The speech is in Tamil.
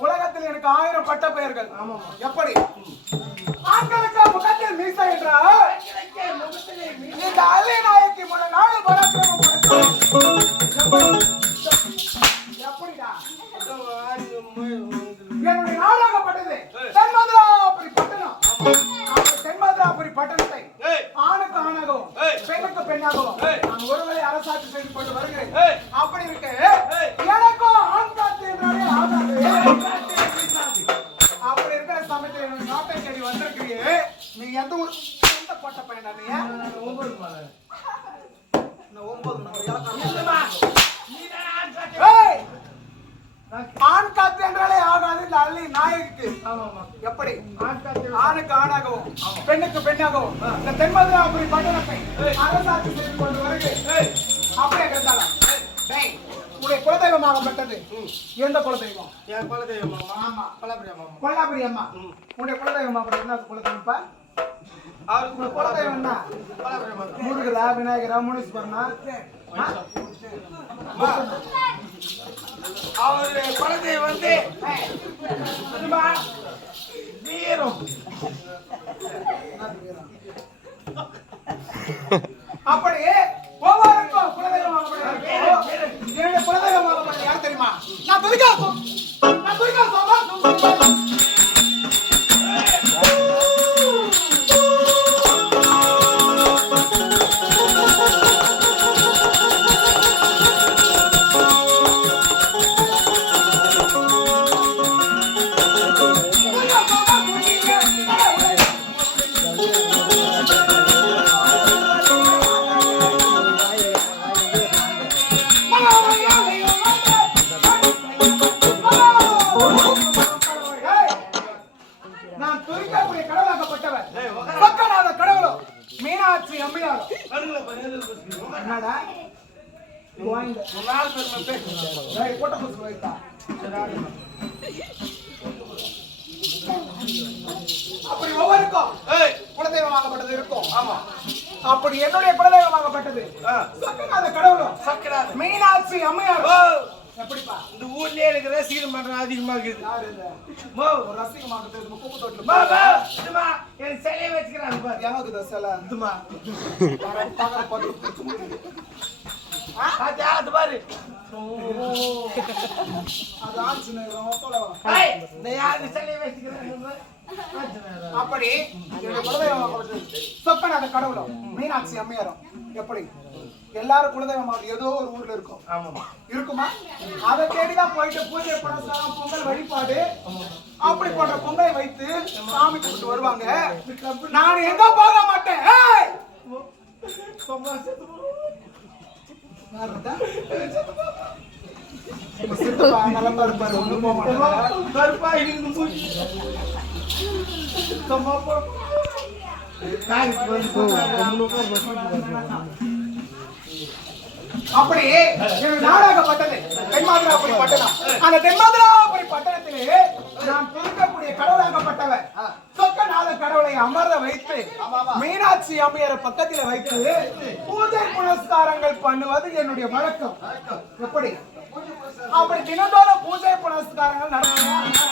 உலகத்தில் எனக்கு 1000 பட்ட பெயர்கள். எப்படி ஆண்களுக்கு முகத்தில் மீசை என்றால் இந்த அள்ளி நாயக்கி முன்ன நாள் பராக்கிரமம் எப்படிடா என்னுடைய நாடாகப்பட்டது தென்மதுராபுரி பட்டணம். தென்மதுராபுரி பட்டணத்தை ஆணுக்கு ஆணாகவும் பெண்ணுக்கு பெண்ணாகவும் நான் ஒருவரை அரசாட்சி செய்து கொண்டு வருகிறேன். அப்படி இருக்கு எனக்கும் ஆண் காத்து என்றாலே ஆகாது. அப்படி இருக்கிற சமயத்தில் என்னுடைய நாட்டை தேடி வந்திருக்கிறீங்க. நீ எந்த ஊர் எந்த பட்ட பையனா? நீ 9 ஆண் காத்து என்றாலே ஆகாது. இந்த அள்ளி நாயகிக்கு எப்படி ஆணுக்கு ஆணாகவும் பெண்ணுக்கு பெண்ணாகவும் இந்த தென்மதுராபுரி பட்டணத்தை அரசாட்சி செய்து கொண்டு வருகிறேன். அப்படியே இருந்தாலும் உடைய குலதெய்வமாகப்பட்டது எந்த குலதெய்வம்? என் குலதெய்வம் ஆமா கொல்லாபுரி அம்மா. உடைய குலதெய்வமாகப்பட்டது என்ன குலதெய்வம்ப்பா? அவருக்கு குலதெய்வம் என்ன? முருகரா, விநாயகரா, முனீஸ்வரனா? அவருடைய குலதெய்வம் வந்து வீரம். அப்படியே ஒவ்வொருக்கும் குலதெய்வமாகப்பட்டது. என்னுடைய குலதெய்வமாகப்பட்டது யார் தெரியுமா? நான் துரிகா அப்படி ஒவ்வொருக்கும் குலதெய்வமாகப்பட்டது இருக்கும். ஆமா, அப்படி என்னுடைய குலதெய்வமாகப்பட்டது சக்கநாத கடவுளும் மீனாட்சி அம்மையார். எப்படிப்பா இந்த ஊர்லயே எனக்கு ரசிகர் மன்றம் அதிகமா இருக்குது. ஒரு ரசிகமாக குப்பை தொட்டில் எனக்கு சிலையை வச்சுக்கிறாங்க பாரு. எனக்கு சிலை இதுமா அது பாரு. அப்படி சொக்கநாத கடவுளும் மீனாட்சி அம்மையாரும் எப்படி எல்லாரும் குலதெய்வமாக ஏதோ ஒரு ஊர்ல இருக்கும். இருக்குமா? அதை தேடிதான் போயிட்டு பூஜை புனஸ்காரம், பொங்கல் வழிபாடு அப்படி போன்ற பொங்கலை வைத்து சாமி கும்பிட்டு வருவாங்க. நான் எங்க போக மாட்டேன். அப்படி நாடாகப்பட்டது தென்மதுராபுரி பட்டணம். அந்த தென்மதுராபுரி பட்டணத்திலே நான் பிடிக்கக்கூடிய கடவுளாகப்பட்டவர் சொக்கநாத கடவுளை அமர வைத்து மீனாட்சி அம்மையார பக்கத்தில வைத்து பூஜை புனஸ்காரங்கள் பண்ணுவது என்னுடைய வழக்கம். எப்படி அப்படி தினந்தோறும் பூஜை புனஸ்காரங்கள் நடக்கும்.